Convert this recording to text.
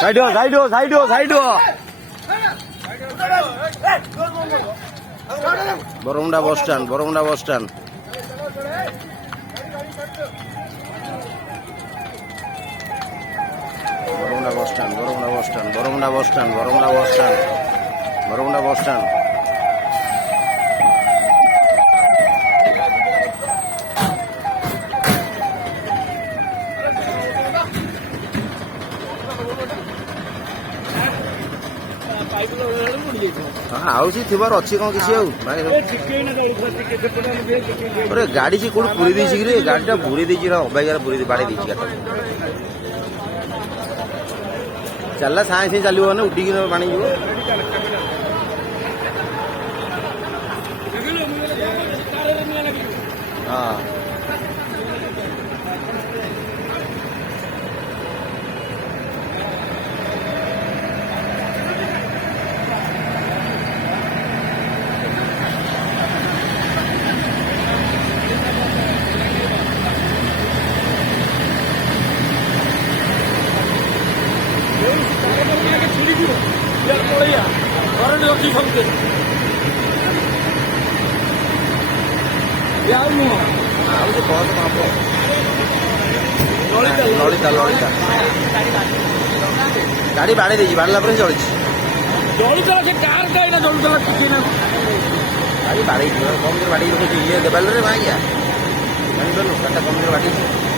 side हो side हो side हो साइड हो Baramunda bus stand Baramunda bus stand Baramunda bus stand Baramunda bus stand Baramunda bus stand Baramunda bus stand Baramunda bus stand आउसी थिबार अच्छी कौन किसी अरे गाड़ी से कौन पूरी दी रे गाड़ी टा पूरी दी अबाइयार पूरी बाड़ी दी चलला साए से चलो ना उड़ी पानी जीव हाँ ललिता ललिता गाड़ी बाड़े देजी बाड़ला पर चली जलुला से कार गाड़ी जलुला गाड़ी बाड़ी कम बाड़ी ये देवाल रे मांगिया जानी कम बाड़ी